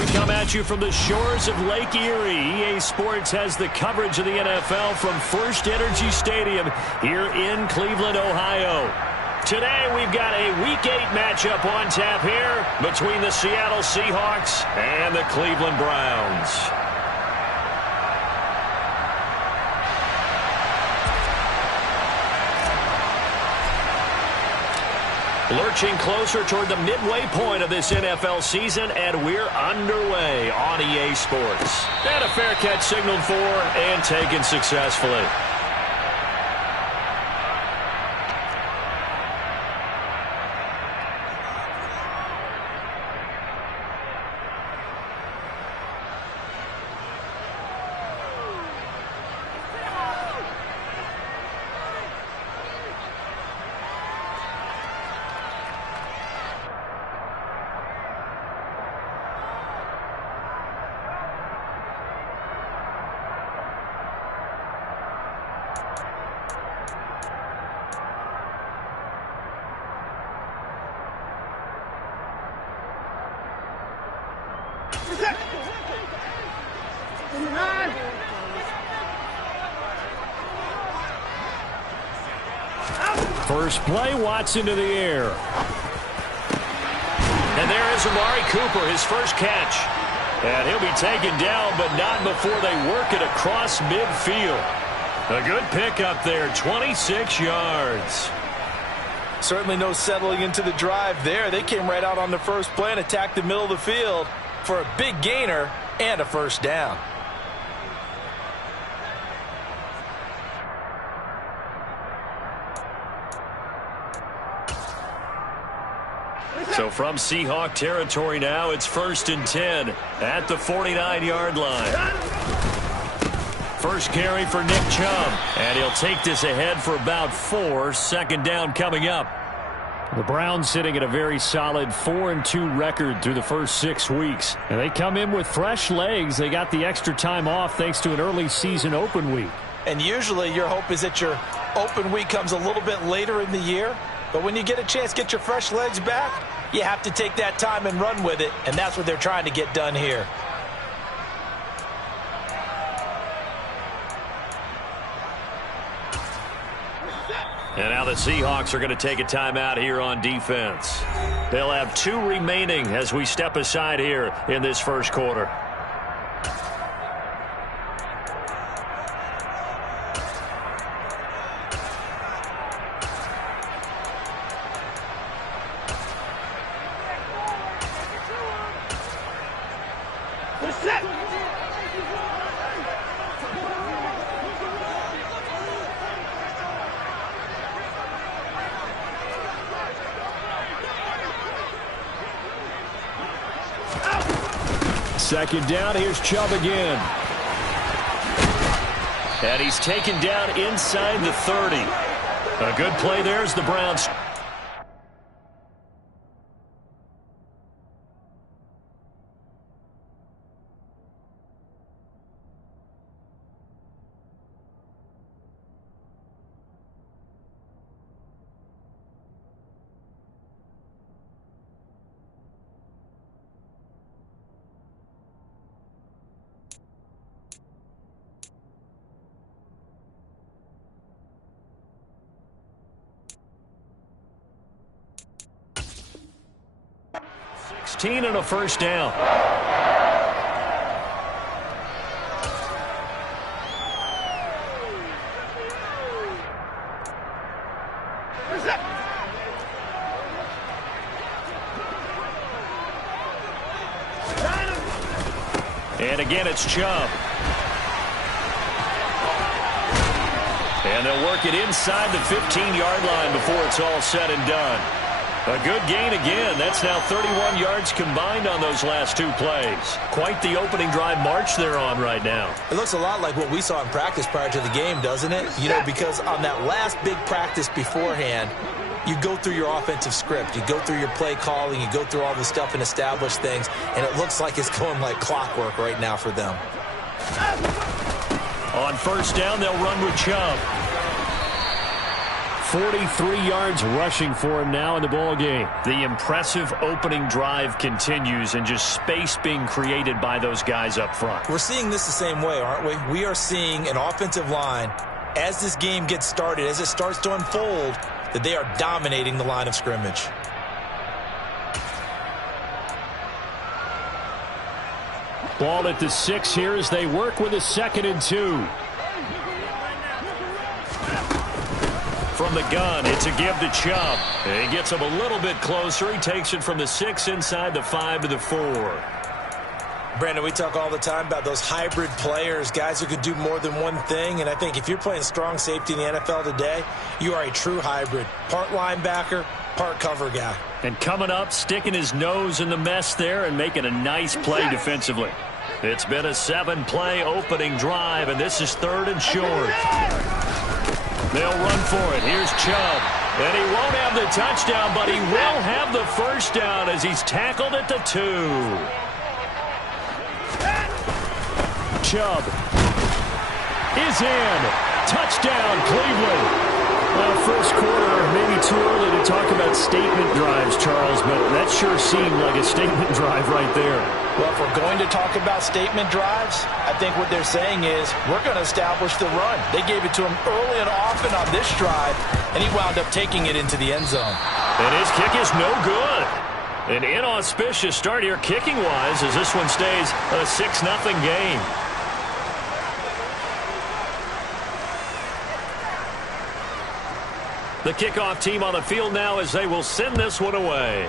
we come at you from the shores of Lake Erie. EA Sports has the coverage of the NFL from First Energy Stadium here in Cleveland, Ohio. Today we've got a Week 8 matchup on tap here between the Seattle Seahawks and the Cleveland Browns. Lurching closer toward the midway point of this NFL season, and we're underway on EA Sports. And a fair catch signaled for and taken successfully. First play, Watson to the air. And there is Amari Cooper, his first catch. And he'll be taken down, but not before they work it across midfield. A good pickup there, 26 yards. Certainly no settling into the drive there. They came right out on the first play and attacked the middle of the field for a big gainer and a first down. So from Seahawk territory now, it's 1st and 10 at the 49-yard line. First carry for Nick Chubb, and he'll take this ahead for about 4. Second down coming up. The Browns sitting at a very solid 4-2 record through the first 6 weeks. And they come in with fresh legs. They got the extra time off thanks to an early season open week. And usually your hope is that your open week comes a little bit later in the year. But when you get a chance to get your fresh legs back, you have to take that time and run with it. And that's what they're trying to get done here. And now the Seahawks are going to take a timeout here on defense. They'll have 2 remaining as we step aside here in this first quarter. Second down, here's Chubb again. And he's taken down inside the 30. A good play there as the Browns. And a first down. And again, it's Chubb. And they'll work it inside the 15-yard line before it's all said and done. A good gain again. That's now 31 yards combined on those last 2 plays. Quite the opening drive march they're on right now. It looks a lot like what we saw in practice prior to the game, doesn't it? You know, because on that last big practice beforehand, you go through your offensive script. You go through your play calling. You go through all the stuff and establish things. And it looks like it's going like clockwork right now for them. On first down, they'll run with Chubb. 43 yards rushing for him now in the ball game. The impressive opening drive continues, and just space being created by those guys up front. We're seeing this the same way, aren't we? We are seeing an offensive line, as this game gets started, as it starts to unfold, that they are dominating the line of scrimmage. Ball at the 6 here as they work with a 2nd and 2. From the gun, it's a give to Chubb. He gets him a little bit closer. He takes it from the 6 inside the 5 to the 4. Brandon, we talk all the time about those hybrid players, guys who could do more than one thing. And I think if you're playing strong safety in the NFL today, you are a true hybrid. Part linebacker, part cover guy. And coming up, sticking his nose in the mess there and making a nice play defensively. It's been a 7-play opening drive, and this is 3rd and short. They'll run for it. Here's Chubb. And he won't have the touchdown, but he will have the first down as he's tackled at the 2. Chubb is in. Touchdown, Cleveland. First quarter, maybe too early to talk about statement drives, Charles, but that sure seemed like a statement drive right there. Well, if we're going to talk about statement drives, I think what they're saying is we're going to establish the run. They gave it to him early and often on this drive, and he wound up taking it into the end zone. And his kick is no good. An inauspicious start here kicking-wise as this one stays a 6-0 game. The kickoff team on the field now as they will send this one away.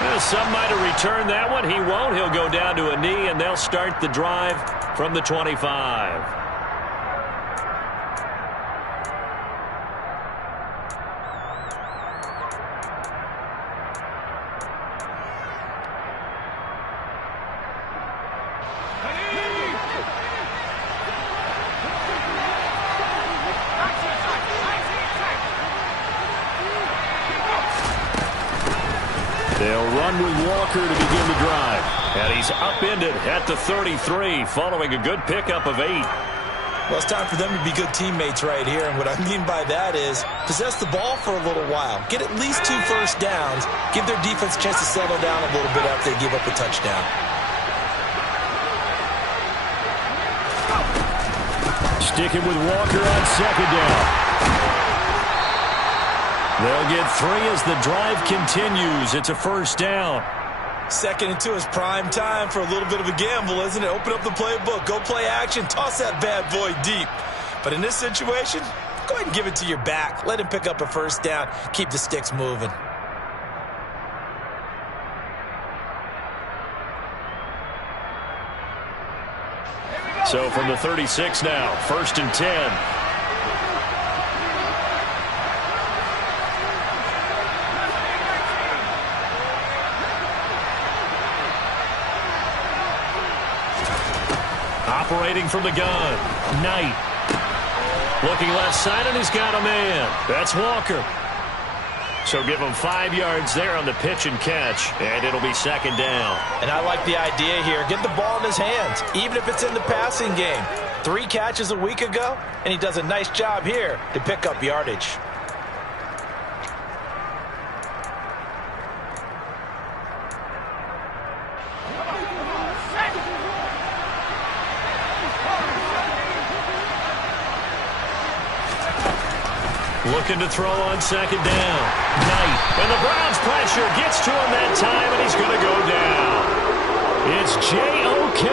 Well, some might have returned that one. He won't. He'll go down to a knee, and they'll start the drive from the 25. They'll run with Walker to begin the drive. And he's upended at the 33 following a good pickup of 8. Well, it's time for them to be good teammates right here. And what I mean by that is possess the ball for a little while. Get at least 2 first downs. Give their defense a chance to settle down a little bit after they give up a touchdown. Sticking with Walker on 2nd down. They'll get 3 as the drive continues. It's a first down. 2nd and 2 is prime time for a little bit of a gamble, isn't it? Open up the playbook. Go play action. Toss that bad boy deep. But in this situation, go ahead and give it to your back. Let him pick up a first down. Keep the sticks moving. So from the 36 now, 1st and 10. Operating from the gun, Knight. Looking left side, and he's got a man. That's Walker. So give him 5 yards there on the pitch and catch, and it'll be 2nd down. And I like the idea here. Get the ball in his hands, even if it's in the passing game. 3 catches a week ago, and he does a nice job here to pick up yardage. Looking to throw on 2nd down. Knight. And the Browns pressure gets to him that time, and he's going to go down. It's J.O.K.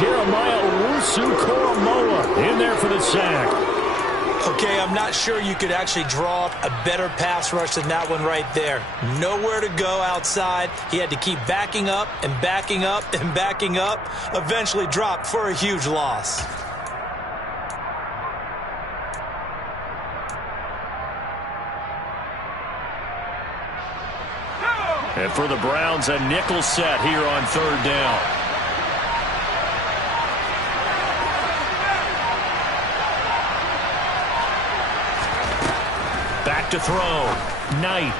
Jeremiah Owusu-Koramoah in there for the sack. Okay, I'm not sure you could actually draw up a better pass rush than that one right there. Nowhere to go outside. He had to keep backing up and backing up and backing up. Eventually dropped for a huge loss. And for the Browns, a nickel set here on 3rd down. Back to throw. Knight.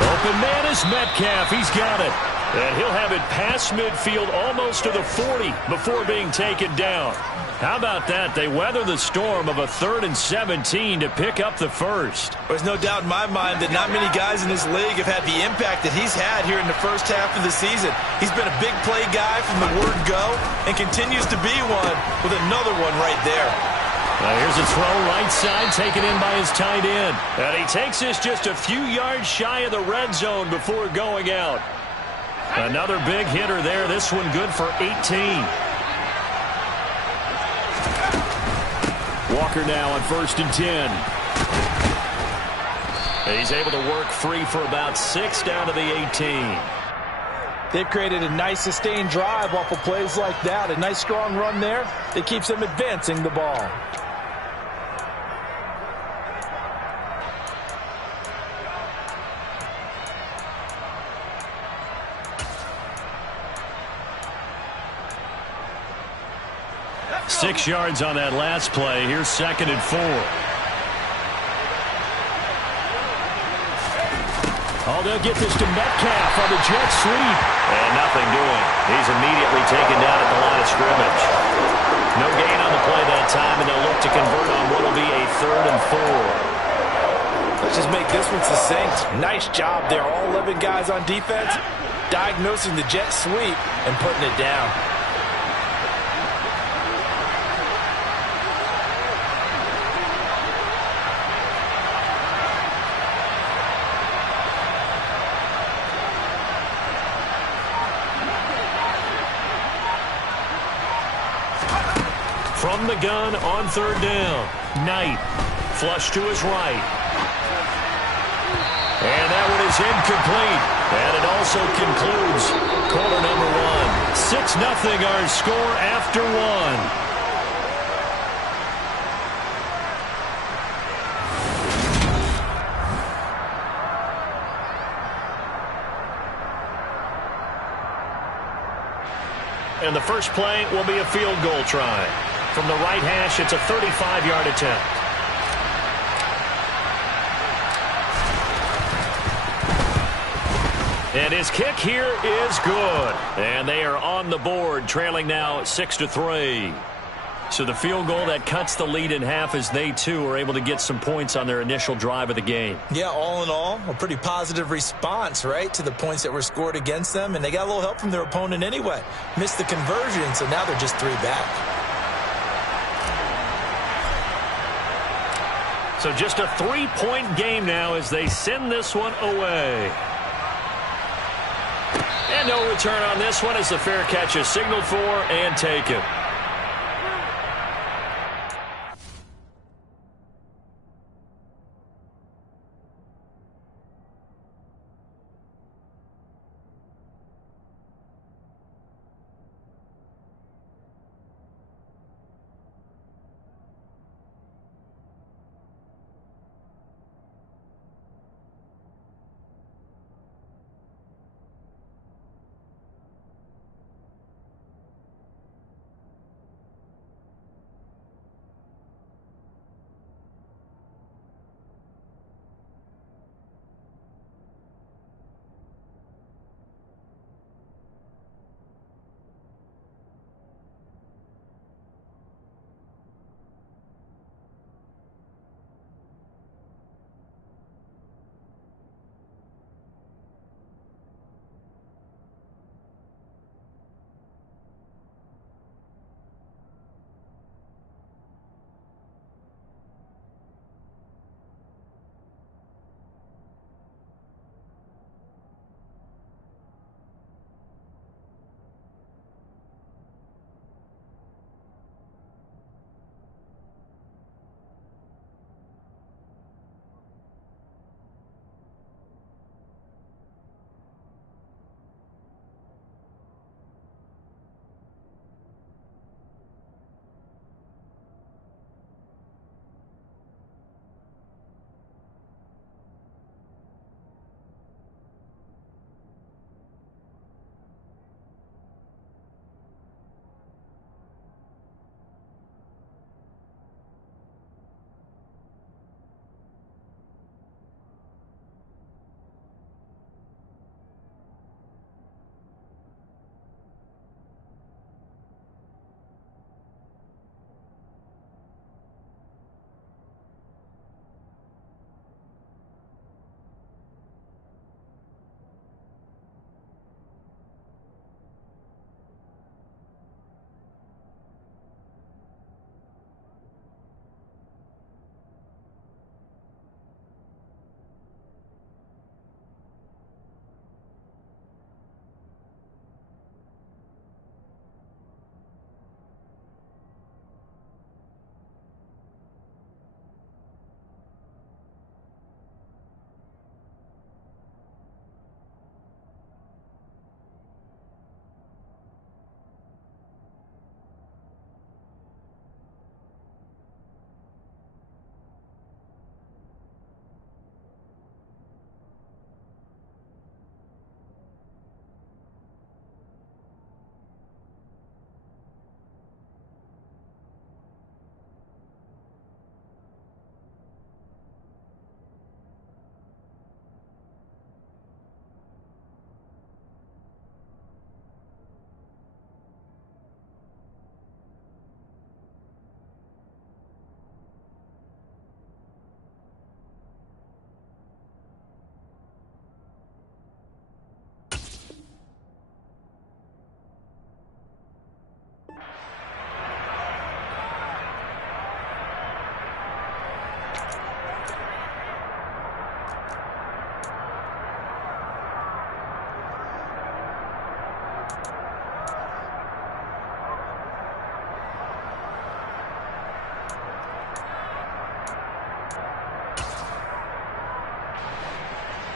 Open man is Metcalf. He's got it. And he'll have it past midfield almost to the 40 before being taken down. How about that? They weather the storm of a 3rd and 17 to pick up the first. There's no doubt in my mind that not many guys in this league have had the impact that he's had here in the first half of the season. He's been a big play guy from the word go and continues to be one with another one right there. Here's a throw right side taken in by his tight end. And he takes this just a few yards shy of the red zone before going out. Another big hitter there. This one good for 18. Walker now on 1st and 10. He's able to work free for about 6 down to the 18. They've created a nice sustained drive off of plays like that. A nice strong run there. It keeps them advancing the ball. Six yards on that last play. Here's 2nd and 4. Oh, they'll get this to Metcalf on the jet sweep. And nothing doing. He's immediately taken down at the line of scrimmage. No gain on the play that time, and they'll look to convert on what will be a 3rd and 4. Let's just make this one succinct. Nice job there. All 11 guys on defense diagnosing the jet sweep and putting it down. From the gun on 3rd down. Knight. Flush to his right. And that one is incomplete. And it also concludes quarter number 1. 6-0 our score after 1. And the first play will be a field goal try. From the right hash, it's a 35-yard attempt. And his kick here is good. And they are on the board, trailing now 6-3. So the field goal that cuts the lead in half as they, too, are able to get some points on their initial drive of the game. Yeah, all in all, a pretty positive response, right, to the points that were scored against them. And they got a little help from their opponent anyway. Missed the conversion, so now they're just 3 back. So just a 3-point game now as they send this one away. And no return on this one as the fair catch is signaled for and taken.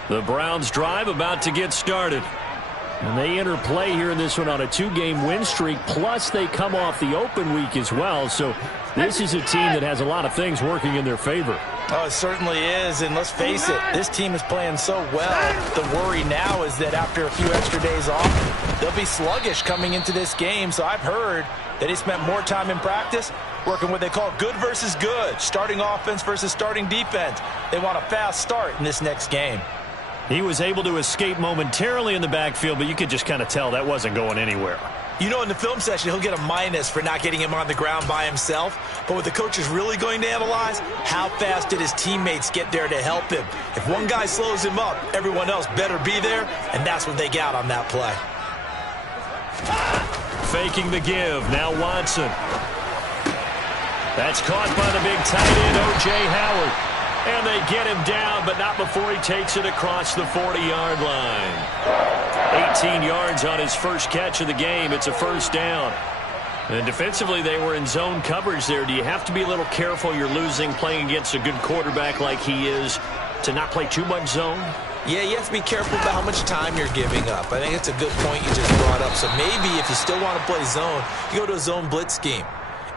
The Browns drive about to get started. And they enter play here in this one on a 2-game win streak, plus they come off the open week as well. So this is a team that has a lot of things working in their favor. Oh, it certainly is, and let's face it, this team is playing so well. The worry now is that after a few extra days off, they'll be sluggish coming into this game. So I've heard that he spent more time in practice working what they call good versus good, starting offense versus starting defense. They want a fast start in this next game. He was able to escape momentarily in the backfield, but you could just kind of tell that wasn't going anywhere. You know, in the film session, he'll get a minus for not getting him on the ground by himself. But what the coach is really going to analyze, how fast did his teammates get there to help him? If one guy slows him up, everyone else better be there, and that's what they got on that play. Faking the give. Now Watson. That's caught by the big tight end, O.J. Howard. And they get him down, but not before he takes it across the 40-yard line. 18 yards on his first catch of the game. It's a first down. And defensively, they were in zone coverage there. Do you have to be a little careful? You're losing, playing against a good quarterback like he is, to not play too much zone? Yeah, you have to be careful about how much time you're giving up. I think it's a good point you just brought up. So maybe if you still want to play zone, you go to a zone blitz scheme.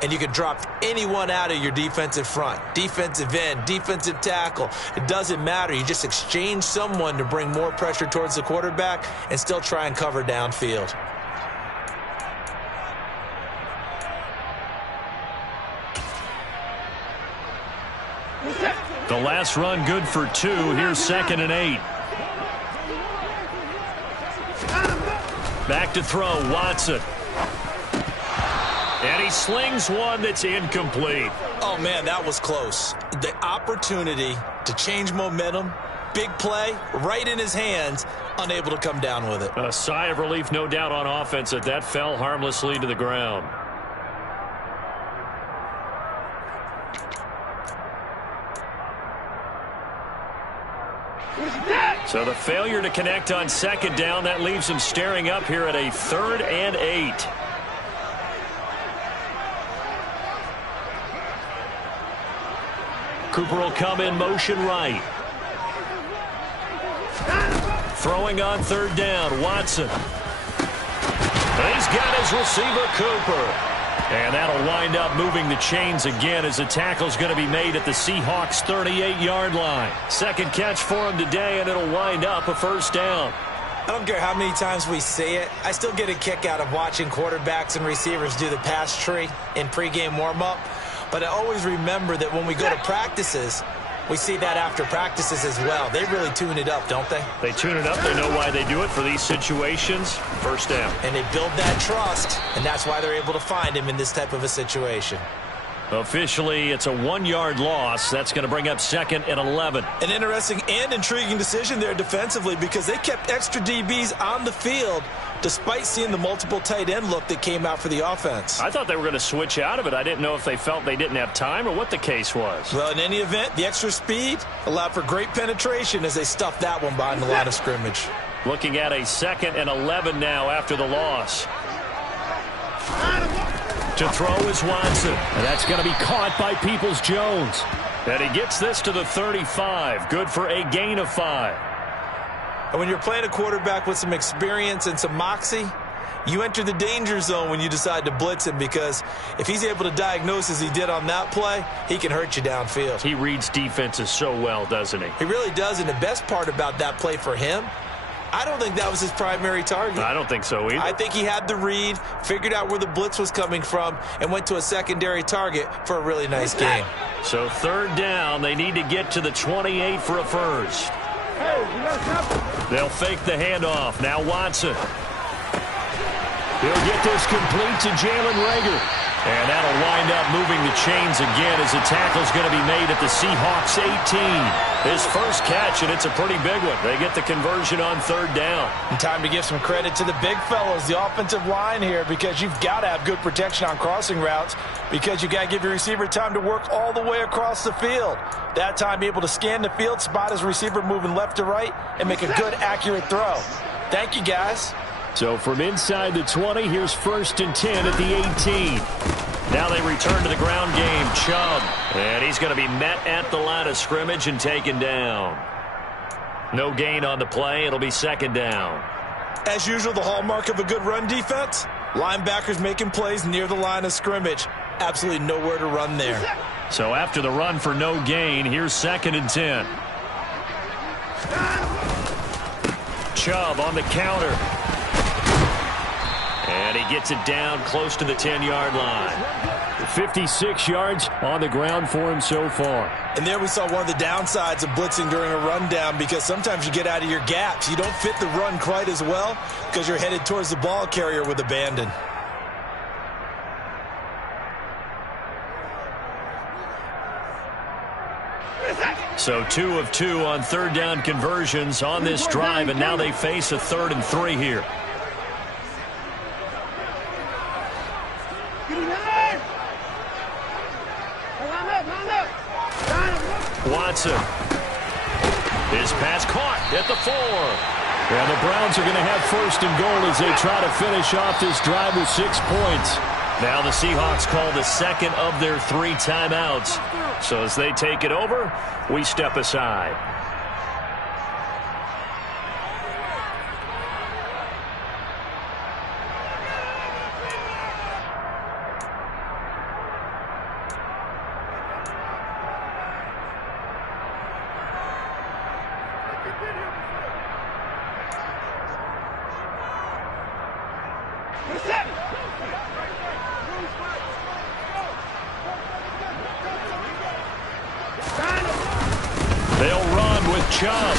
And you can drop anyone out of your defensive front, defensive end, defensive tackle. It doesn't matter. You just exchange someone to bring more pressure towards the quarterback and still try and cover downfield. The last run good for 2. Here's 2nd and 8. Back to throw, Watson. And he slings one that's incomplete. Oh, man, that was close. The opportunity to change momentum, big play, right in his hands, unable to come down with it. A sigh of relief, no doubt, on offense that fell harmlessly to the ground. So the failure to connect on 2nd down, that leaves him staring up here at a 3rd and 8. Cooper will come in motion right. Throwing on 3rd down, Watson. He's got his receiver, Cooper. And that'll wind up moving the chains again as the tackle's going to be made at the Seahawks' 38-yard line. 2nd catch for him today, and it'll wind up a first down. I don't care how many times we say it. I still get a kick out of watching quarterbacks and receivers do the pass tree in pregame warm-up. But I always remember that when we go to practices, we see that after practices as well. They really tune it up, don't they? They tune it up. They know why they do it for these situations. First down. And they build that trust, and that's why they're able to find him in this type of a situation. Officially, it's a 1-yard loss. That's going to bring up 2nd and 11. An interesting and intriguing decision there defensively because they kept extra DBs on the field despite seeing the multiple tight end look that came out for the offense. I thought they were going to switch out of it. I didn't know if they felt they didn't have time or what the case was. Well, in any event, the extra speed allowed for great penetration as they stuffed that one behind the line of scrimmage. Looking at a 2nd and 11 now after the loss. To throw is Watson. And that's going to be caught by Peoples-Jones. And he gets this to the 35. Good for a gain of 5. And when you're playing a quarterback with some experience and some moxie, you enter the danger zone when you decide to blitz him because if he's able to diagnose as he did on that play, he can hurt you downfield. He reads defenses so well, doesn't he? He really does, and the best part about that play for him, I don't think that was his primary target. I don't think so either. I think he had the read, figured out where the blitz was coming from, and went to a secondary target for a really nice game. So 3rd down, they need to get to the 28 for a first. They'll fake the handoff. Now Watson. He'll get this complete to Jalen Reagor. And that'll wind up moving the chains again as the tackle's going to be made at the Seahawks 18. His first catch, and it's a pretty big one. They get the conversion on 3rd down. And time to give some credit to the big fellows, the offensive line here, because you've got to have good protection on crossing routes because you've got to give your receiver time to work all the way across the field. That time, be able to scan the field, spot his receiver moving left to right, and make a good, accurate throw. Thank you, guys. So from inside the 20, here's 1st and 10 at the 18. Now they return to the ground game. Chubb. And he's going to be met at the line of scrimmage and taken down. No gain on the play. It'll be second down. As usual, the hallmark of a good run defense, linebackers making plays near the line of scrimmage. Absolutely nowhere to run there. So after the run for no gain, here's 2nd and 10. Chubb on the counter. And he gets it down close to the 10-yard line. 56 yards on the ground for him so far. And there we saw one of the downsides of blitzing during a rundown, because sometimes you get out of your gaps. You don't fit the run quite as well because you're headed towards the ball carrier with abandon. So 2 of 2 on 3rd down conversions on this drive, and now they face a 3rd and 3 here. Watson. His pass caught at the 4. And the Browns are going to have 1st and goal as they try to finish off this drive with 6 points. Now the Seahawks call the 2nd of their 3 timeouts. So as they take it over, we step aside. They'll run with Chubb.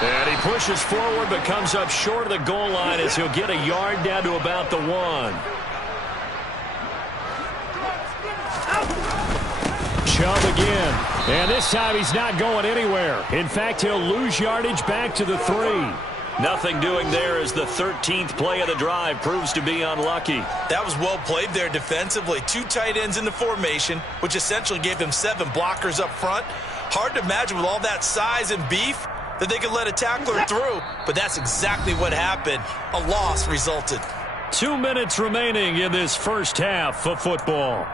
And he pushes forward but comes up short of the goal line as he'll get a yard down to about the 1. Chubb again. And this time he's not going anywhere. In fact, he'll lose yardage back to the 3. Nothing doing there as the 13th play of the drive proves to be unlucky. That was well played there defensively. 2 tight ends in the formation, which essentially gave them 7 blockers up front. Hard to imagine with all that size and beef that they could let a tackler through, but that's exactly what happened. A loss resulted. 2 minutes remaining in this first half of football.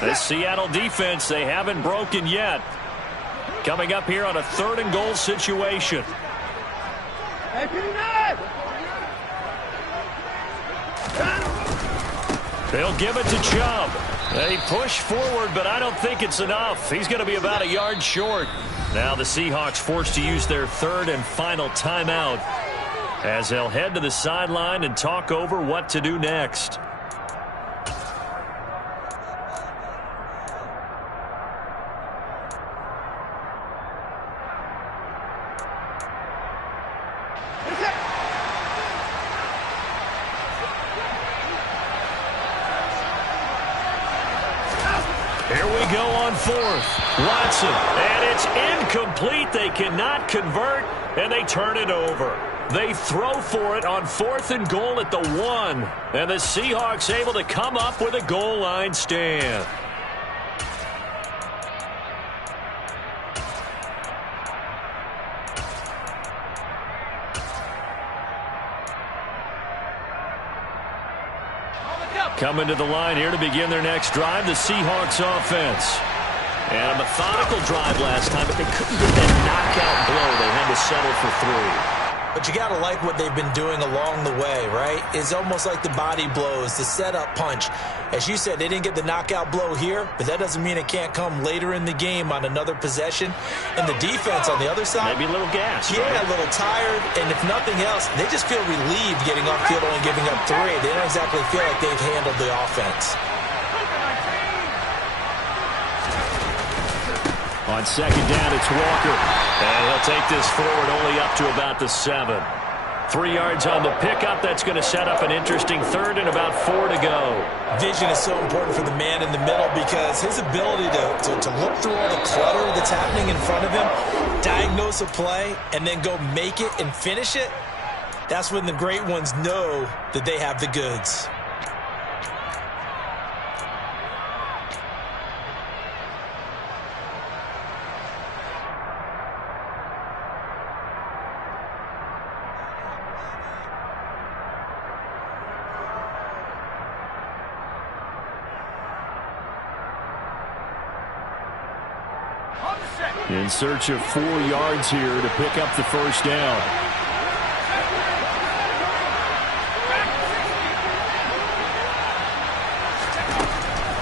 This Seattle defense, they haven't broken yet. Coming up here on a 3rd and goal situation. They'll give it to Chubb. They push forward, but I don't think it's enough. He's going to be about a yard short. Now the Seahawks forced to use their 3rd and final timeout as they'll head to the sideline and talk over what to do next. Here we go on 4th. Watson, and it's incomplete. They cannot convert, and they turn it over. They throw for it on 4th and goal at the 1, and the Seahawks able to come up with a goal line stand. Coming to the line here to begin their next drive, the Seahawks offense. And a methodical drive last time, but they couldn't get that knockout blow. They had to settle for 3. But you got to like what they've been doing along the way, right? It's almost like the body blows, the setup punch. As you said, they didn't get the knockout blow here, but that doesn't mean it can't come later in the game on another possession. And the defense on the other side, maybe a little gas. Yeah, right? A little tired. And if nothing else, they just feel relieved getting off field and giving up 3. They don't exactly feel like they've handled the offense. On 2nd down, it's Walker. And he'll take this forward only up to about the 7. 3 yards on the pickup. That's going to set up an interesting 3rd and about 4 to go. Vision is so important for the man in the middle because his ability to look through all the clutter that's happening in front of him, diagnose a play, and then go make it and finish it, that's when the great ones know that they have the goods. In search of 4 yards here to pick up the first down.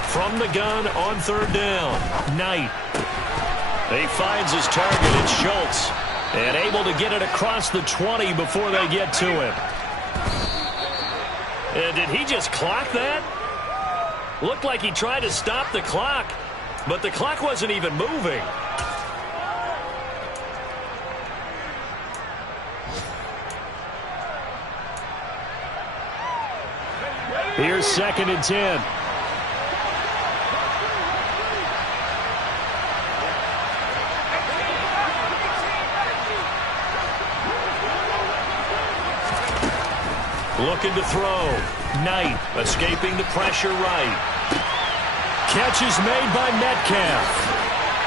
From the gun on 3rd down, Knight. He finds his target, it's Schultz. And able to get it across the 20 before they get to him. And did he just clock that? Looked like he tried to stop the clock, but the clock wasn't even moving. Here's 2nd and 10. Looking to throw. Knight escaping the pressure right. Catch is made by Metcalf.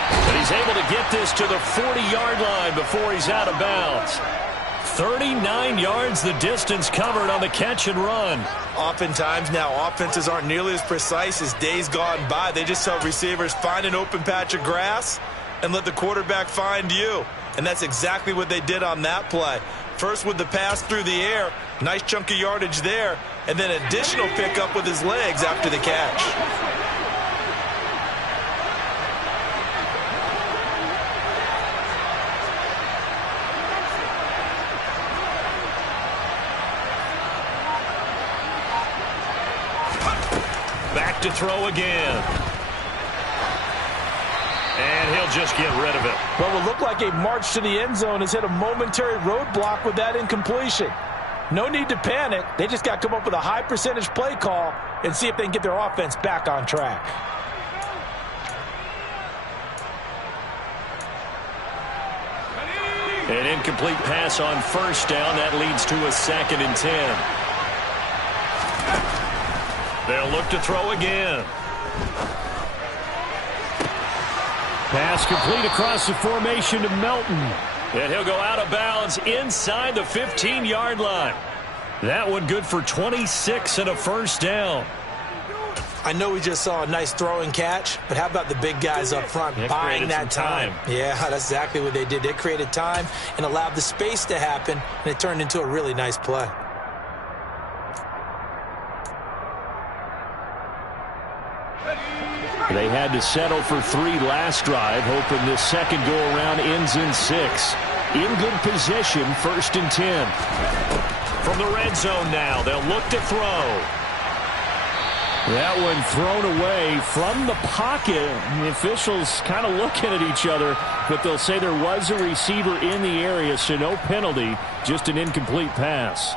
But he's able to get this to the 40-yard line before he's out of bounds. 39 yards the distance covered on the catch and run. Oftentimes now offenses aren't nearly as precise as days gone by. They just tell receivers, find an open patch of grass and let the quarterback find you. And that's exactly what they did on that play. First with the pass through the air, nice chunk of yardage there, and then additional pickup with his legs after the catch. Back to throw again. And he'll just get rid of it. What will look like a march to the end zone has hit a momentary roadblock with that incompletion. No need to panic. They just got to come up with a high percentage play call and see if they can get their offense back on track. An incomplete pass on 1st down. That leads to a 2nd and 10. They'll look to throw again. Pass complete across the formation to Melton. And he'll go out of bounds inside the 15-yard line. That one good for 26 and a 1st down. I know we just saw a nice throwing catch, but how about the big guys up front buying that time? Yeah, that's exactly what they did. They created time and allowed the space to happen, and it turned into a really nice play. They had to settle for 3 last drive, hoping this second go-around ends in 6. In good position, 1st and 10. From the red zone now, they'll look to throw. That one thrown away from the pocket. The officials kind of looking at each other, but they'll say there was a receiver in the area, so no penalty, just an incomplete pass.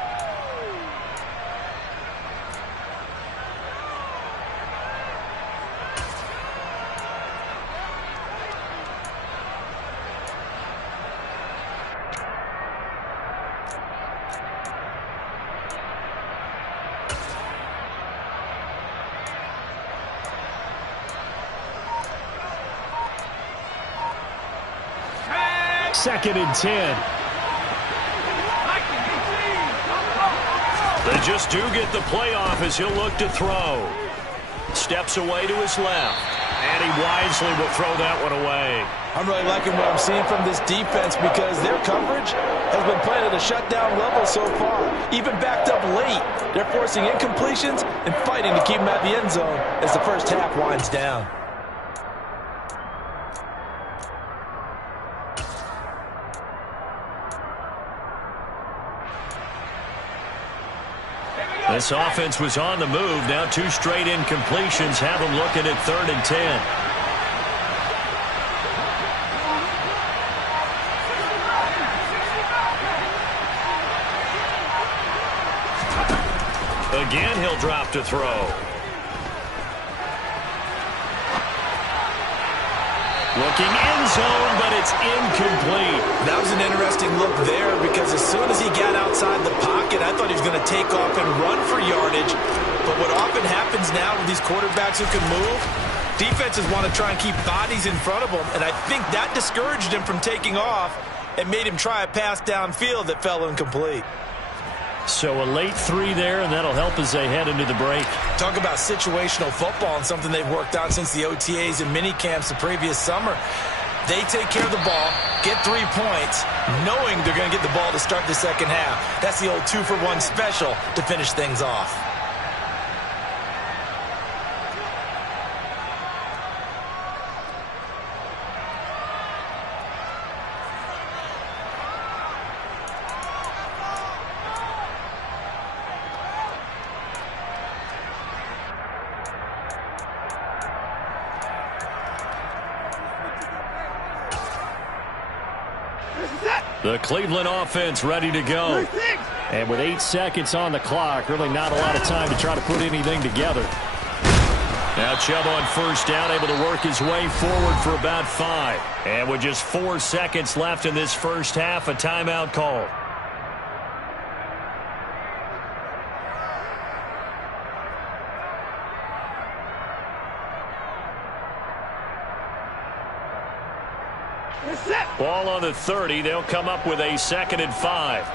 Second and 10. They just do get the playoff as he'll look to throw. Steps away to his left. And he wisely will throw that one away. I'm really liking what I'm seeing from this defense because their coverage has been playing at a shutdown level so far. Even backed up late, they're forcing incompletions and fighting to keep them at the end zone as the first half winds down. This offense was on the move. Now 2 straight incompletions have them looking at 3rd and 10. Again, he'll drop to throw. Looking end zone, but it's incomplete. That was an interesting look there because as soon as he got outside the pocket, I thought he was going to take off and run for yardage. But what often happens now with these quarterbacks who can move, defenses want to try and keep bodies in front of them, and I think that discouraged him from taking off and made him try a pass downfield that fell incomplete. So a late 3 there, and that'll help as they head into the break. Talk about situational football and something they've worked on since the OTAs and mini camps the previous summer. They take care of the ball, get 3 points, knowing they're going to get the ball to start the second half. That's the old 2-for-1 special to finish things off. The Cleveland offense ready to go. And with 8 seconds on the clock, really not a lot of time to try to put anything together. Now Chubb on first down, able to work his way forward for about 5. And with just 4 seconds left in this first half, a timeout call. Ball on the 30. They'll come up with a 2nd and 5.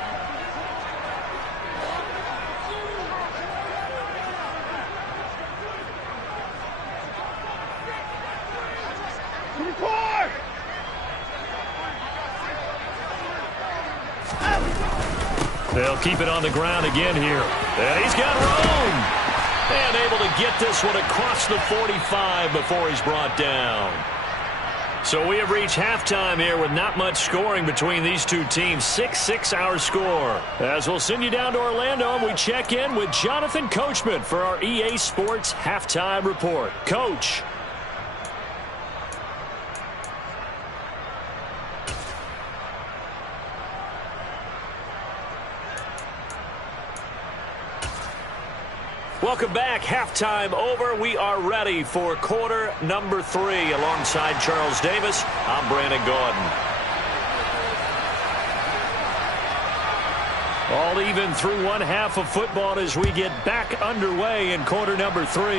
They'll keep it on the ground again here. And he's got room. And able to get this one across the 45 before he's brought down. So we have reached halftime here with not much scoring between these two teams. 6-6 our score. As we'll send you down to Orlando and we check in with Jonathan Coachman for our EA Sports Halftime Report. Coach. Welcome back. Halftime over. We are ready for quarter number 3. Alongside Charles Davis, I'm Brandon Gaudin. All even through one half of football as we get back underway in quarter number 3.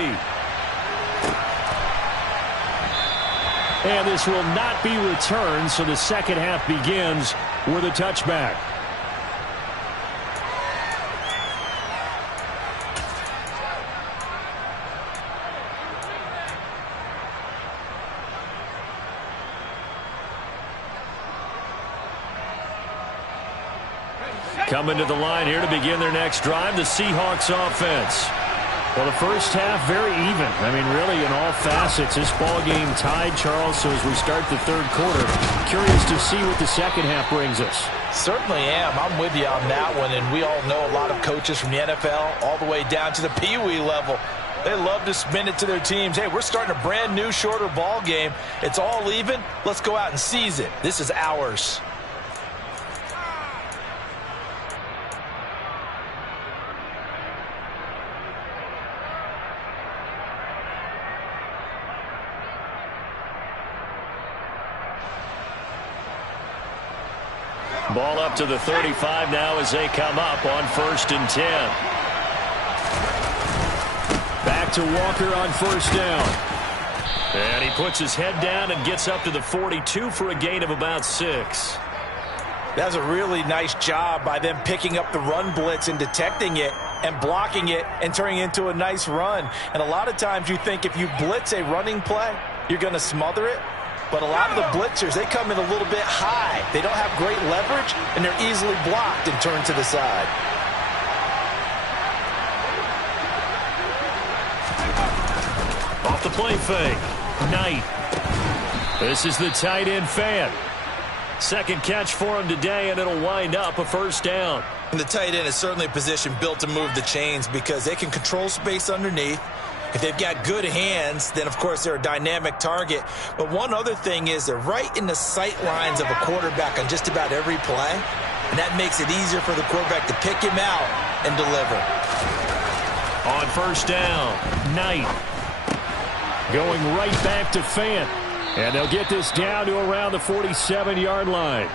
And this will not be returned, so the second half begins with a touchback. Coming to the line here to begin their next drive, the Seahawks offense. Well, the first half, very even. I mean, really, in all facets, this ball game tied, Charles. So as we start the third quarter, curious to see what the second half brings us. Certainly am. I'm with you on that one. And we all know a lot of coaches from the NFL all the way down to the Pee Wee level. They love to spin it to their teams. Hey, we're starting a brand new, shorter ball game. It's all even. Let's go out and seize it. This is ours. Ball up to the 35 now as they come up on 1st and 10. Back to Walker on first down. And he puts his head down and gets up to the 42 for a gain of about 6. That's a really nice job by them picking up the run blitz and detecting it and blocking it and turning it into a nice run. And a lot of times you think if you blitz a running play, you're going to smother it. But a lot of the blitzers, they come in a little bit high. They don't have great leverage, and they're easily blocked and turned to the side. Off the play fake. Knight. This is the tight end fan. Second catch for him today, and it'll wind up a first down. And the tight end is certainly a position built to move the chains because they can control space underneath. If they've got good hands, then, of course, they're a dynamic target. But one other thing is they're right in the sight lines of a quarterback on just about every play. And that makes it easier for the quarterback to pick him out and deliver. On first down, Knight. Going right back to Fant. And they'll get this down to around the 47-yard line.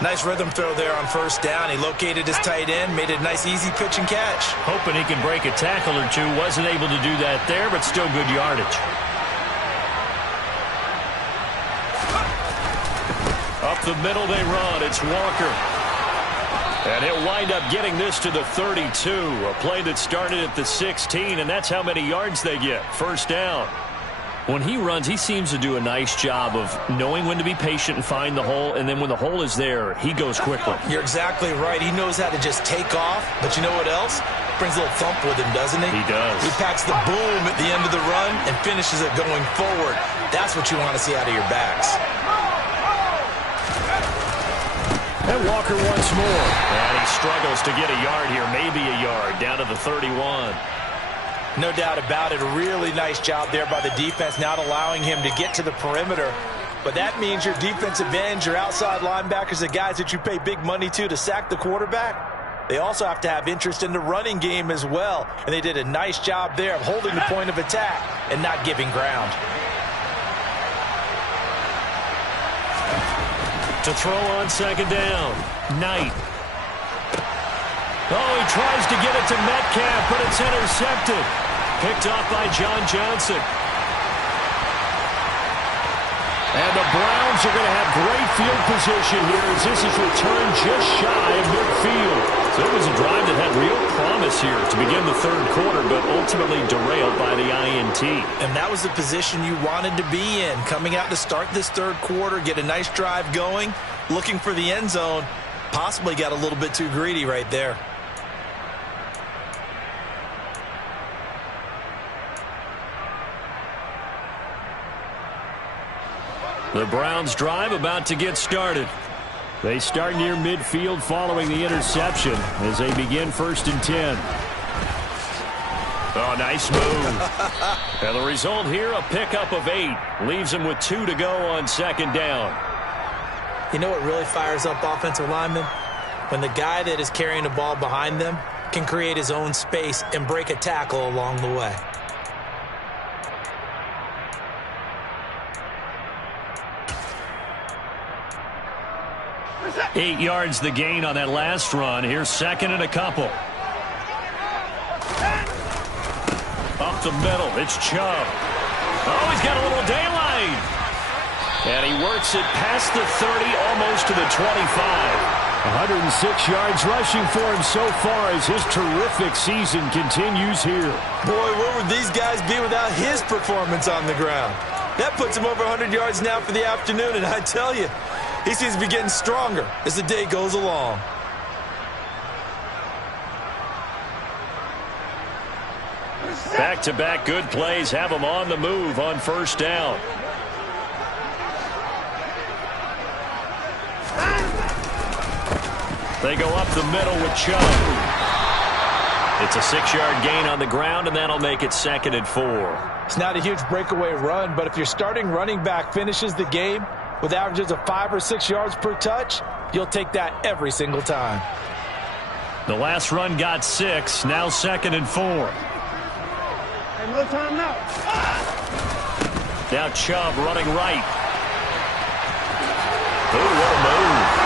Nice rhythm throw there on first down. He located his tight end, made it a nice easy pitch and catch. Hoping he can break a tackle or two. Wasn't able to do that there, but still good yardage. Up the middle they run. It's Walker. And he'll wind up getting this to the 32. A play that started at the 16, and that's how many yards they get. First down. When he runs, he seems to do a nice job of knowing when to be patient and find the hole, and then when the hole is there, he goes quickly. You're exactly right. He knows how to just take off, but you know what else? Brings a little thump with him, doesn't he? He does. He packs the boom at the end of the run and finishes it going forward. That's what you want to see out of your backs. And Walker once more. And he struggles to get a yard here, maybe a yard, down to the 31. No doubt about it. A really nice job there by the defense, not allowing him to get to the perimeter. But that means your defensive ends, your outside linebackers, the guys that you pay big money to sack the quarterback, they also have to have interest in the running game as well. And they did a nice job there of holding the point of attack and not giving ground. To throw on second down, Knight. Oh, he tries to get it to Metcalf, but it's intercepted. Picked off by John Johnson. And the Browns are going to have great field position here as this is returned just shy of midfield. So it was a drive that had real promise here to begin the third quarter, but ultimately derailed by the INT. And that was the position you wanted to be in, coming out to start this third quarter, get a nice drive going, looking for the end zone. Possibly got a little bit too greedy right there. The Browns drive about to get started. They start near midfield following the interception as they begin 1st and 10. Oh, nice move. And the result here, a pickup of 8. Leaves them with 2 to go on second down. You know what really fires up offensive linemen? When the guy that is carrying the ball behind them can create his own space and break a tackle along the way. Eight yards the gain on that last run. Here's second and a couple. Up the middle, it's Chubb. Oh, he's got a little daylight. And he works it past the 30, almost to the 25. 106 yards rushing for him so far as his terrific season continues here. Boy, where would these guys be without his performance on the ground? That puts him over 100 yards now for the afternoon, and I tell you, he seems to be getting stronger as the day goes along. Back-to-back good plays have him on the move on first down. They go up the middle with Chubb. It's a 6-yard gain on the ground, and that'll make it 2nd and 4. It's not a huge breakaway run, but if your starting running back finishes the game with averages of 5 or 6 yards per touch, you'll take that every single time. The last run got 6, now 2nd and 4. Hey, no time now. Now Chubb running right. Oh, what a move.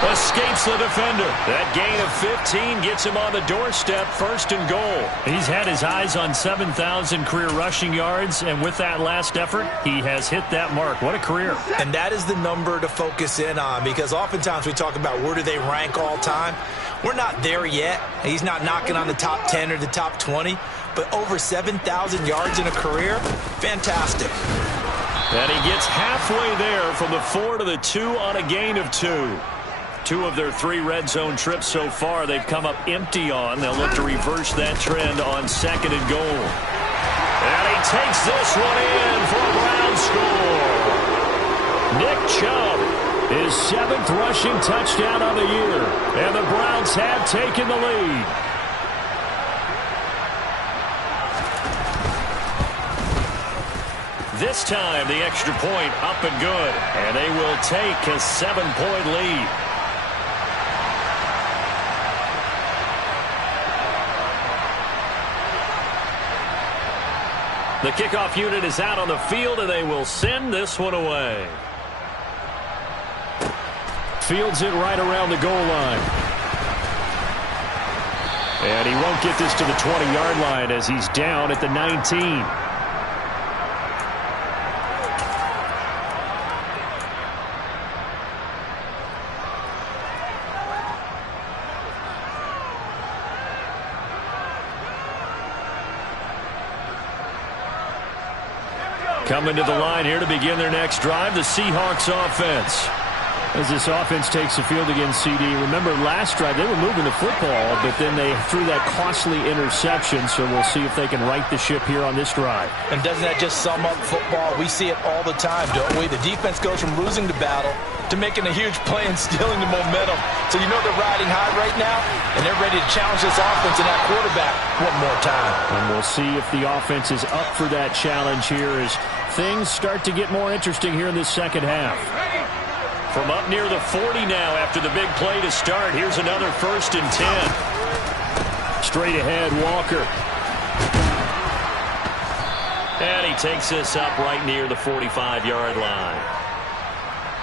Escapes the defender. That gain of 15 gets him on the doorstep, 1st and goal. He's had his eyes on 7,000 career rushing yards, and with that last effort, he has hit that mark. What a career. And that is the number to focus in on, because oftentimes we talk about where do they rank all time. We're not there yet. He's not knocking on the top 10 or the top 20, but over 7,000 yards in a career, fantastic. And he gets halfway there from the 4 to the 2 on a gain of 2. 2 of their 3 red zone trips so far they've come up empty on. They'll look to reverse that trend on 2nd and goal. And he takes this one in for a Brown score. Nick Chubb, his 7th rushing touchdown of the year. And the Browns have taken the lead. This time the extra point up and good. And they will take a 7-point lead. The kickoff unit is out on the field, and they will send this one away. Fields it right around the goal line. And he won't get this to the 20-yard line as he's down at the 19. Coming to the line here to begin their next drive, the Seahawks offense. As this offense takes the field against CD. Remember, last drive, they were moving the football, but then they threw that costly interception, so we'll see if they can right the ship here on this drive. And doesn't that just sum up football? We see it all the time, don't we? The defense goes from losing the battle to making a huge play and stealing the momentum. So you know they're riding high right now, and they're ready to challenge this offense and that quarterback one more time. And we'll see if the offense is up for that challenge here as things start to get more interesting here in this second half. From up near the 40 now after the big play to start. Here's another 1st and 10. Straight ahead, Walker. And he takes this up right near the 45-yard line.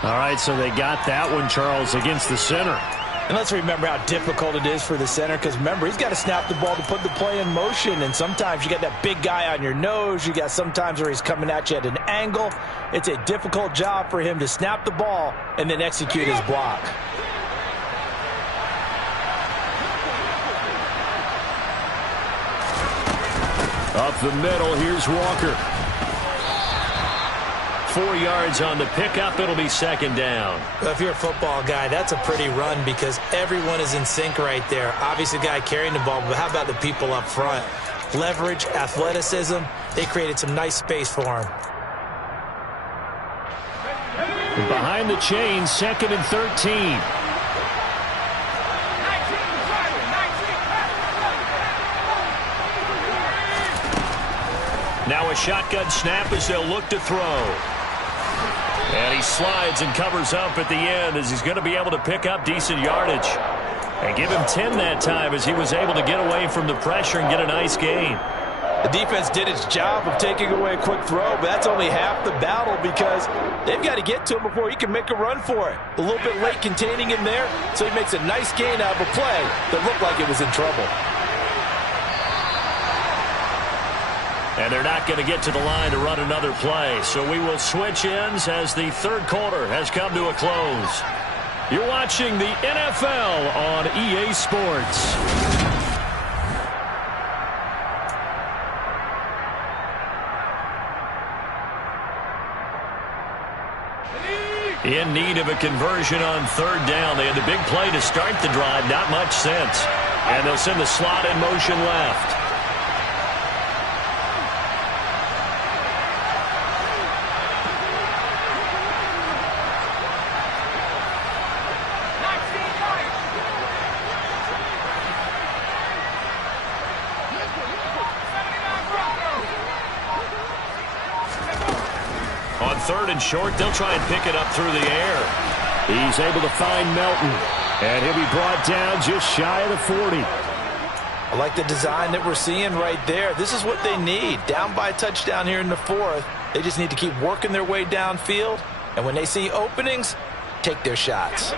All right, so they got that one, Charles, against the center. And let's remember how difficult it is for the center, because remember, he's got to snap the ball to put the play in motion, and sometimes you got that big guy on your nose. You got sometimes where he's coming at you at an angle. It's a difficult job for him to snap the ball and then execute his block. Up the middle, here's Walker. 4 yards on the pickup. It'll be 2nd down. Well, if you're a football guy, that's a pretty run because everyone is in sync right there. Obviously, the guy carrying the ball, but how about the people up front? Leverage, athleticism, they created some nice space for him. Behind the chain, 2nd and 13. Now a shotgun snap as they'll look to throw. And he slides and covers up at the end as he's going to be able to pick up decent yardage. And give him 10 that time as he was able to get away from the pressure and get a nice gain. The defense did its job of taking away a quick throw, but that's only half the battle because they've got to get to him before he can make a run for it. A little bit late containing him there, so he makes a nice gain out of a play that looked like it was in trouble. And they're not going to get to the line to run another play. So we will switch ends as the 3rd quarter has come to a close. You're watching the NFL on EA Sports. In need of a conversion on 3rd down. They had the big play to start the drive. Not much sense. And they'll send the slot in motion left. On 3rd and short, they'll try and pick it up through the air. He's able to find Melton, and he'll be brought down just shy of the 40. I like the design that we're seeing right there. This is what they need. Down by a touchdown here in the 4th. They just need to keep working their way downfield, and when they see openings, take their shots.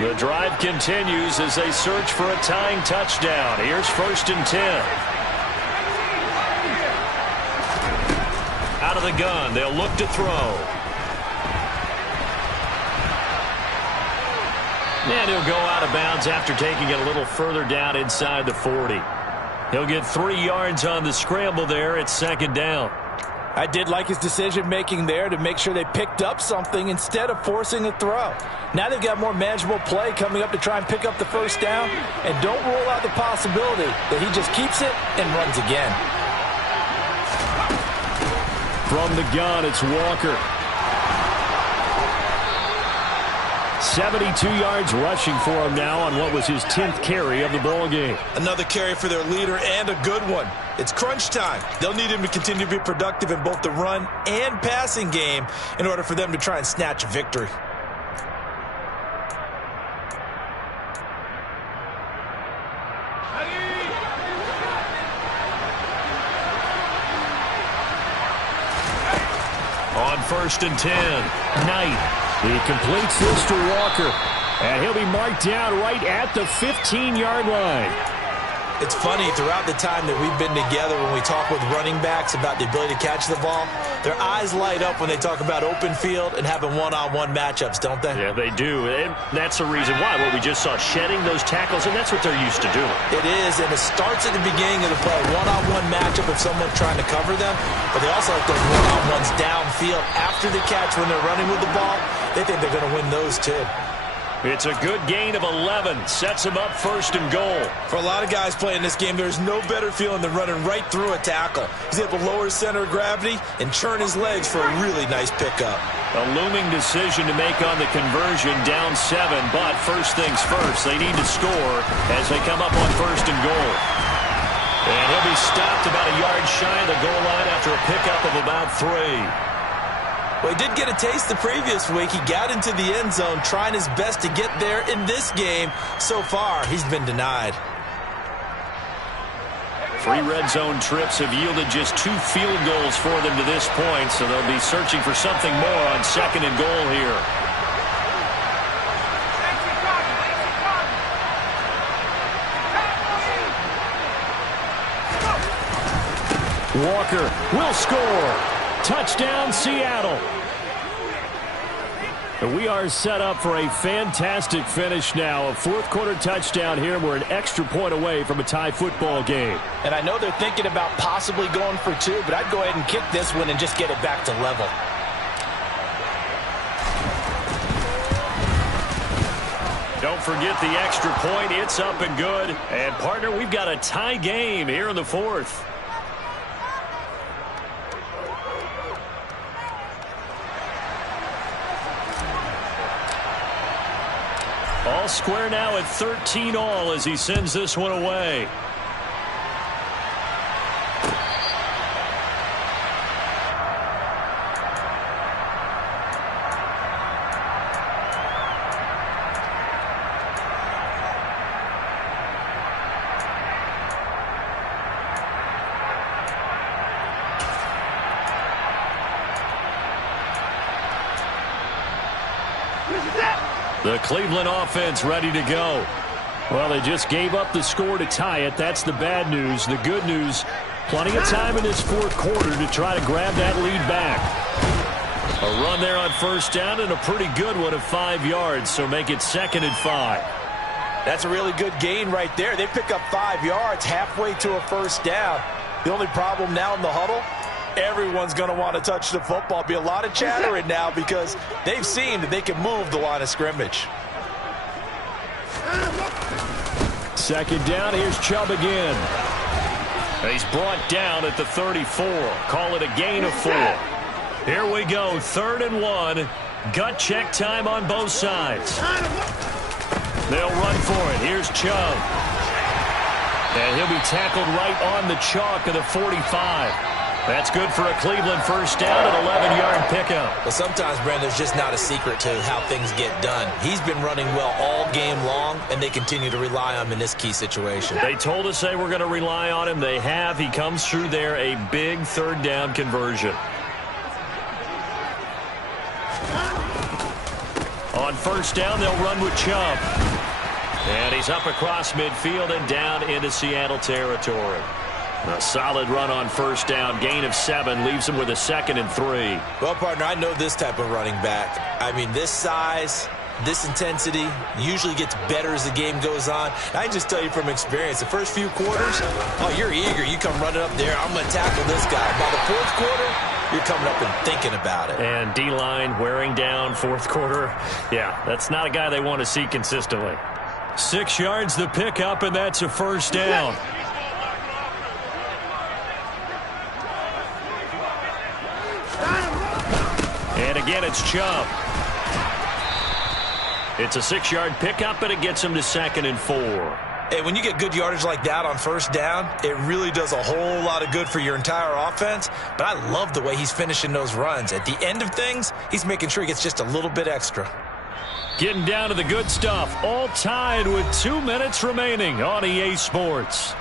The drive continues as they search for a tying touchdown. Here's 1st and 10. Out of the gun, they'll look to throw. And he'll go out of bounds after taking it a little further down inside the 40. He'll get 3 yards on the scramble there at 2nd down. I did like his decision-making there to make sure they picked up something instead of forcing a throw. Now they've got more manageable play coming up to try and pick up the 1st down, and don't rule out the possibility that he just keeps it and runs again. From the gun, it's Walker. 72 yards rushing for him now on what was his 10th carry of the ball game. Another carry for their leader and a good one. It's crunch time. They'll need him to continue to be productive in both the run and passing game in order for them to try and snatch a victory. On 1st and 10, Knight. He completes this to Walker, and he'll be marked down right at the 15-yard line. It's funny, throughout the time that we've been together, when we talk with running backs about the ability to catch the ball, their eyes light up when they talk about open field and having one-on-one matchups, don't they? Yeah, they do. And that's the reason why. What we just saw, shedding those tackles, and that's what they're used to doing. It is, and it starts at the beginning of the play. One-on-one matchup if someone's trying to cover them, but they also like those one-on-ones downfield after the catch when they're running with the ball. They think they're going to win those too. It's a good gain of 11. Sets them up first and goal. For a lot of guys playing this game, there's no better feeling than running right through a tackle. He's able to lower his center of gravity and churn his legs for a really nice pickup. A looming decision to make on the conversion, down 7. But first things first, they need to score as they come up on first and goal. And he'll be stopped about a yard shy of the goal line after a pickup of about 3. Well, he did get a taste the previous week. He got into the end zone trying his best to get there in this game. So far, he's been denied. 3 red zone trips have yielded just 2 field goals for them to this point, so they'll be searching for something more on second and goal here. Walker will score. Touchdown, Seattle. We are set up for a fantastic finish now. A fourth-quarter touchdown here. We're an extra point away from a tie football game. And I know they're thinking about possibly going for 2, but I'd go ahead and kick this one and just get it back to level. Don't forget the extra point. It's up and good. And, partner, we've got a tie game here in the fourth. All square now at 13-all as he sends this one away. The Cleveland offense ready to go. Well, they just gave up the score to tie it. That's the bad news. The good news, plenty of time in this fourth quarter to try to grab that lead back. A run there on first down and a pretty good one of 5 yards, so make it 2nd and 5. That's a really good gain right there. They pick up 5 yards halfway to a first down. The only problem now in the huddle, everyone's going to want to touch the football. Be a lot of chattering now because they've seen that they can move the line of scrimmage. Second down, here's Chubb again. He's brought down at the 34. Call it a gain of 4. Here we go, 3rd and 1. Gut check time on both sides. They'll run for it. Here's Chubb. And he'll be tackled right on the chalk of the 45. That's good for a Cleveland first down, an 11-yard pickup. Well, sometimes, Brent, there's just not a secret to how things get done. He's been running well all game long, and they continue to rely on him in this key situation. They told us they were going to rely on him. They have. He comes through there, a big 3rd down conversion. On first down, they'll run with Chubb. And he's up across midfield and down into Seattle territory. A solid run on first down. Gain of 7 leaves him with a 2nd and 3. Well, partner, I know this type of running back. I mean, this size, this intensity usually gets better as the game goes on. I can just tell you from experience, the first few quarters, oh, you're eager. You come running up there. I'm going to tackle this guy. By the 4th quarter, you're coming up and thinking about it. And D-line wearing down 4th quarter. Yeah, that's not a guy they want to see consistently. 6 yards the pickup, and that's a first down. And again, it's Chubb. It's a 6-yard pickup, and it gets him to 2nd and 4. Hey, when you get good yardage like that on first down, it really does a whole lot of good for your entire offense. But I love the way he's finishing those runs. At the end of things, he's making sure he gets just a little bit extra. Getting down to the good stuff. All tied with 2 minutes remaining on EA Sports.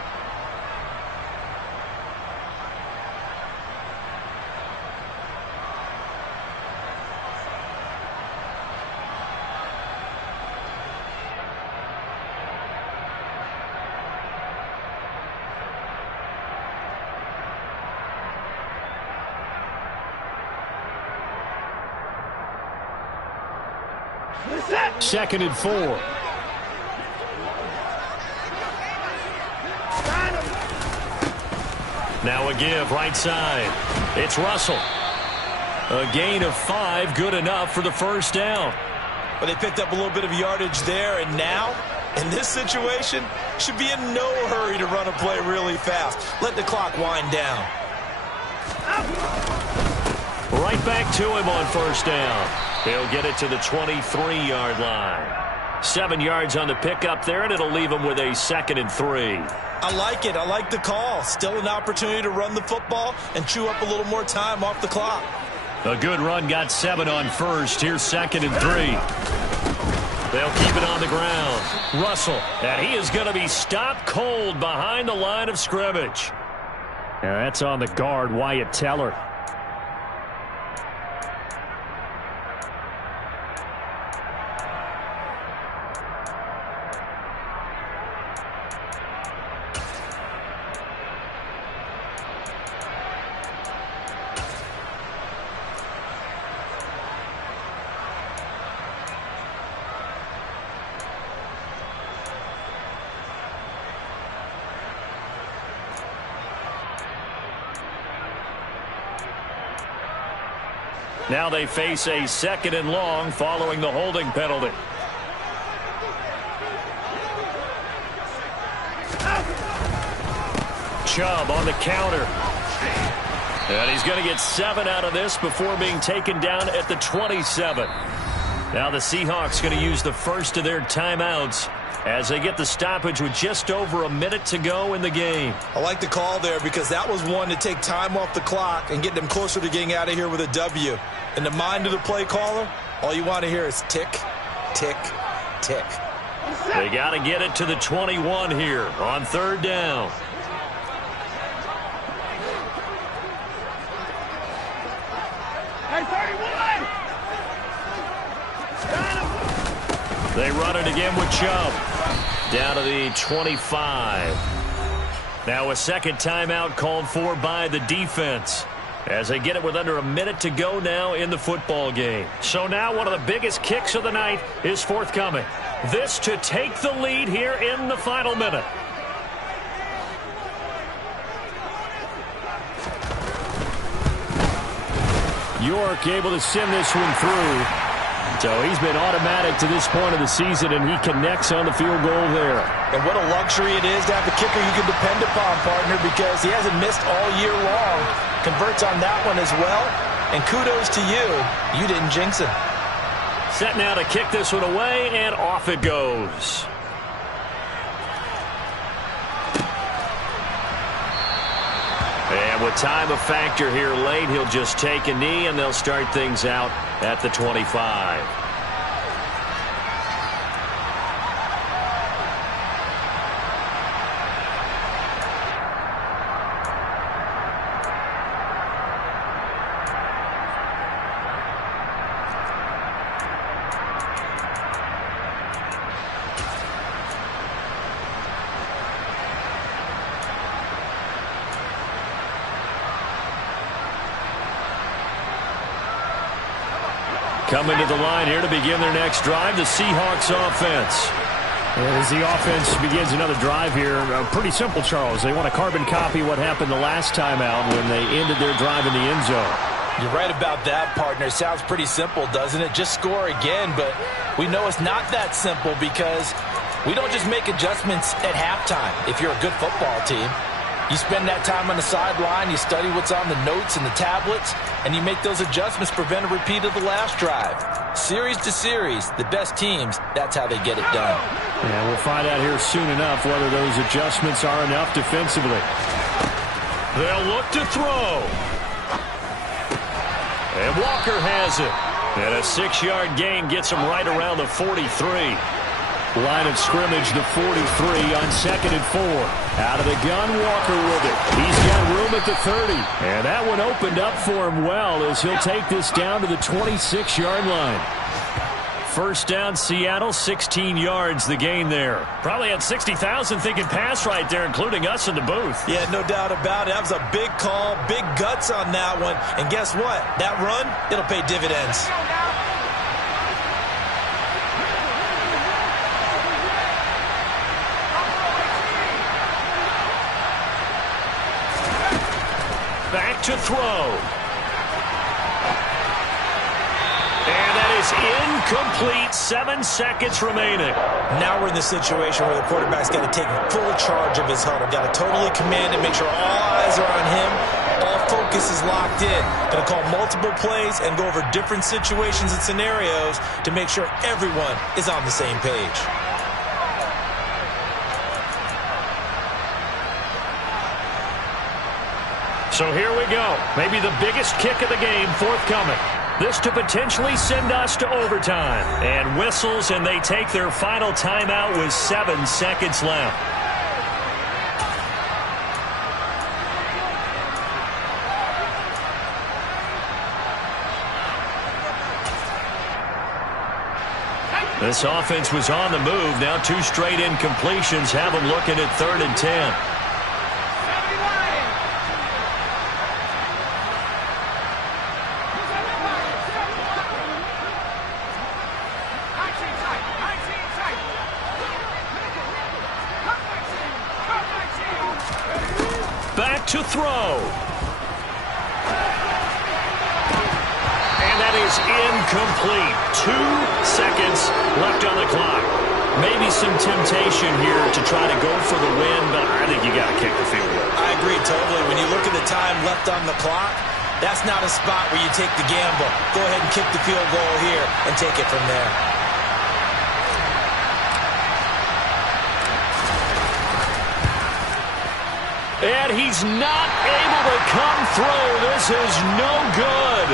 2nd and 4. Now a give right side. It's Russell. A gain of 5, good enough for the first down. But they picked up a little bit of yardage there, and now, in this situation, should be in no hurry to run a play really fast. Let the clock wind down. Right back to him on first down. He'll get it to the 23-yard line. 7 yards on the pickup there, and it'll leave him with a 2nd and 3. I like it. I like the call. Still an opportunity to run the football and chew up a little more time off the clock. A good run got 7 on first. Here's 2nd and 3. They'll keep it on the ground. Russell, and he is going to be stopped cold behind the line of scrimmage. And that's on the guard, Wyatt Teller. Now they face a 2nd and long following the holding penalty. Chubb on the counter. And he's going to get 7 out of this before being taken down at the 27. Now the Seahawks going to use the first of their timeouts as they get the stoppage with just over a minute to go in the game. I like the call there because that was one to take time off the clock and get them closer to getting out of here with a W. In the mind of the play caller, all you want to hear is tick, tick, tick. They got to get it to the 21 here on 3rd down. They run it again with Chubb. Down to the 25. Now a second timeout called for by the defense as they get it with under a minute to go now in the football game. So now one of the biggest kicks of the night is forthcoming. This to take the lead here in the final minute. York able to send this one through. So he's been automatic to this point of the season, and he connects on the field goal there. And what a luxury it is to have a kicker you can depend upon, partner, because he hasn't missed all year long. Converts on that one as well. And kudos to you. You didn't jinx it. Set now to kick this one away, and off it goes. And with time a factor here late, he'll just take a knee, and they'll start things out at the 25. Coming to the line here to begin their next drive, the Seahawks offense. As the offense begins another drive here, pretty simple, Charles. They want to carbon copy what happened the last time out when they ended their drive in the end zone. You're right about that, partner. Sounds pretty simple, doesn't it? Just score again, but we know it's not that simple because we don't just make adjustments at halftime if you're a good football team. You spend that time on the sideline, you study what's on the notes and the tablets, and you make those adjustments to prevent a repeat of the last drive. Series to series, the best teams, that's how they get it done. Yeah, we'll find out here soon enough whether those adjustments are enough defensively. They'll look to throw. And Walker has it. And a 6-yard gain gets him right around the 43. Line of scrimmage, the 43 on 2nd and 4. Out of the gun, Walker with it. He's got room at the 30. And that one opened up for him well as he'll take this down to the 26-yard line. First down, Seattle, 16 yards the gain there. Probably had 60,000 thinking pass right there, including us in the booth. Yeah, no doubt about it. That was a big call, big guts on that one. And guess what? That run, it'll pay dividends. Back to throw. And that is incomplete. 7 seconds remaining. Now we're in the situation where the quarterback's got to take full charge of his huddle. Got to totally command it, make sure all eyes are on him. All focus is locked in. Going to call multiple plays and go over different situations and scenarios to make sure everyone is on the same page. So here we go. Maybe the biggest kick of the game forthcoming. This to potentially send us to overtime. And whistles, and they take their final timeout with 7 seconds left. This offense was on the move. Now 2 straight incompletions have them looking at 3rd and 10. Back to throw. And that is incomplete. 2 seconds left on the clock. Maybe some temptation here to try to go for the win, but I think you got to kick the field goal. I agree totally. When you look at the time left on the clock, that's not a spot where you take the gamble. Go ahead and kick the field goal here and take it from there. And he's not able to come through. This is no good.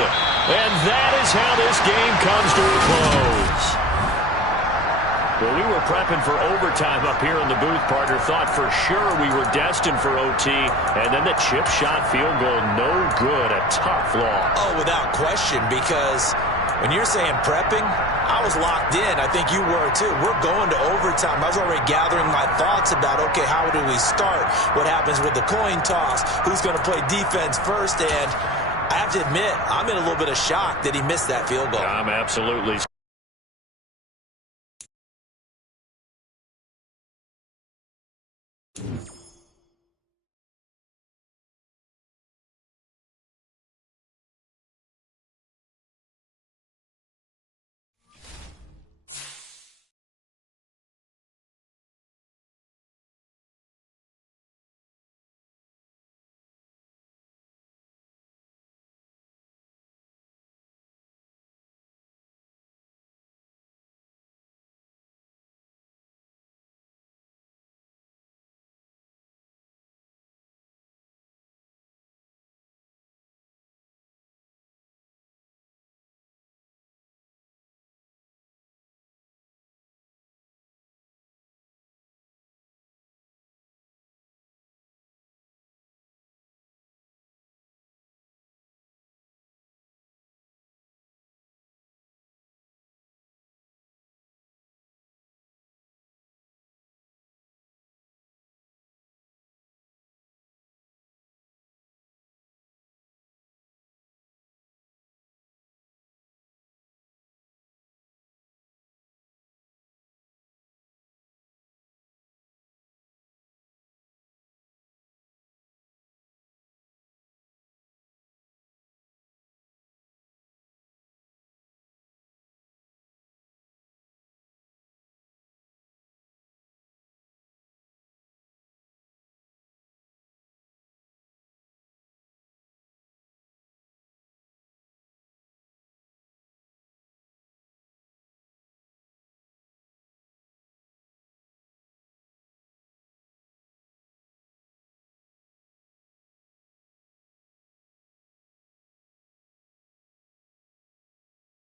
And that is how this game comes to a close. Well, we were prepping for overtime up here in the booth, partner. Thought for sure we were destined for OT. And then the chip shot field goal, no good. A tough loss. Oh, without question, because when you're saying prepping, I was locked in. I think you were too. We're going to overtime. I was already gathering my thoughts about, okay, how do we start? What happens with the coin toss? Who's going to play defense first? And I have to admit, I'm in a little bit of shock that he missed that field goal. I'm absolutely